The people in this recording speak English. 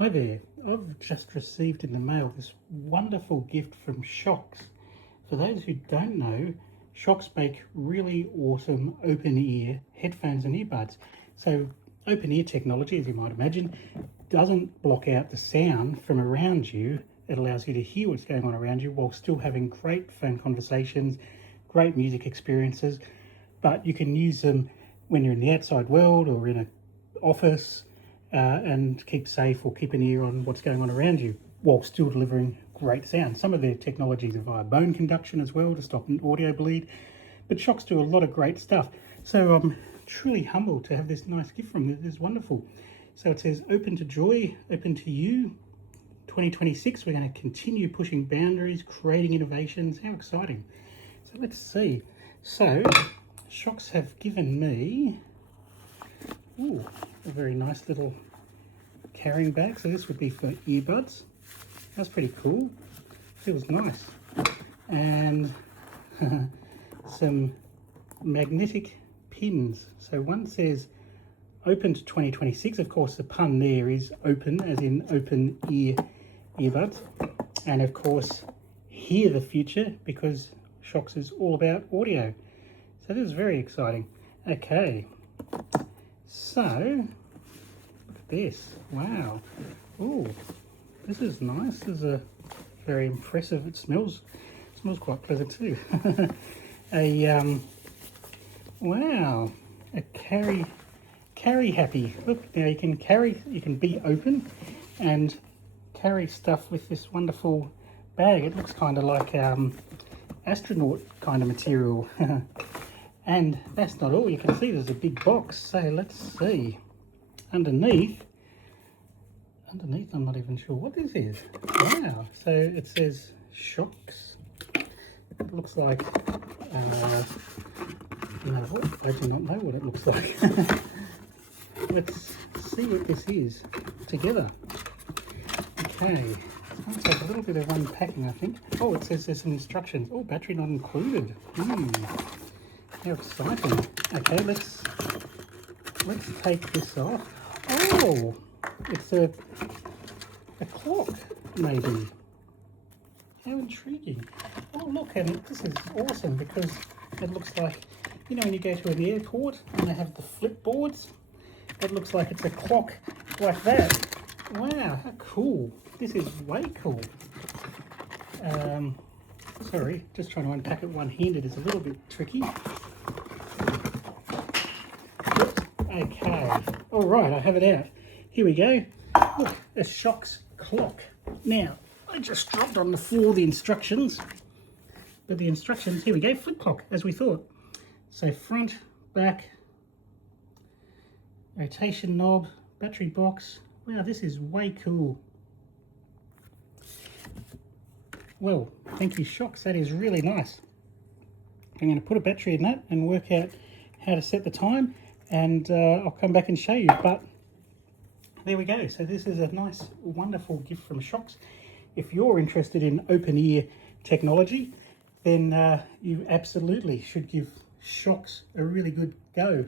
Hi there, I've just received in the mail this wonderful gift from Shokz. For those who don't know, Shokz make really awesome open ear headphones and earbuds. So open ear technology, as you might imagine, doesn't block out the sound from around you. It allows you to hear what's going on around you while still having great phone conversations, great music experiences, but you can use them when you're in the outside world or in an office, and keep safe or keep an ear on what's going on around you while still delivering great sound. Some of their technologies are via bone conduction as well to stop an audio bleed, but Shokz do a lot of great stuff. So I'm truly humbled to have this nice gift from them. It is wonderful. So it says, open to joy, open to you. 2026, we're going to continue pushing boundaries, creating innovations. How exciting. So let's see. So Shokz have given me a very nice little carrying bag. So this would be for earbuds. That's pretty cool. Feels nice. And some magnetic pins. So one says open to 2026. Of course, the pun there is open, as in open ear earbuds. And of course, hear the future, because Shokz is all about audio. So this is very exciting. Okay. So, look at this. Wow. Oh, this is nice. This is a very impressive. It smells quite pleasant too. Wow, a carry happy. Look, now you can be open and carry stuff with this wonderful bag. It looks kind of like astronaut kind of material. And that's not all. You can see there's a big box. So let's see. Underneath I'm not even sure what this is. Wow. So it says Shokz. It looks like, you know what? I do not know what it looks like. Let's see what this is together. Okay. It's going to take a little bit of unpacking, I think. Oh, it says there's some instructions. Oh, battery not included. How exciting. Okay, let's take this off. Oh, it's a clock, maybe. How intriguing. Oh, look, and this is awesome because it looks like, you know, when you go to an airport and they have the flip boards, it looks like it's a clock like that. Wow, how cool. This is way cool. Sorry, just trying to unpack it one-handed is a little bit tricky. Okay, all right, I have it out. Here we go. Look, a Shokz clock. Now, I just dropped on the floor the instructions. But the instructions, here we go, flip clock, as we thought. So front, back, rotation knob, battery box. Wow, this is way cool. Well, thank you, Shokz. That is really nice. I'm going to put a battery in that and work out how to set the time, and I'll come back and show you. But there we go. So this is a nice, wonderful gift from Shokz. If you're interested in open ear technology, then you absolutely should give Shokz a really good go.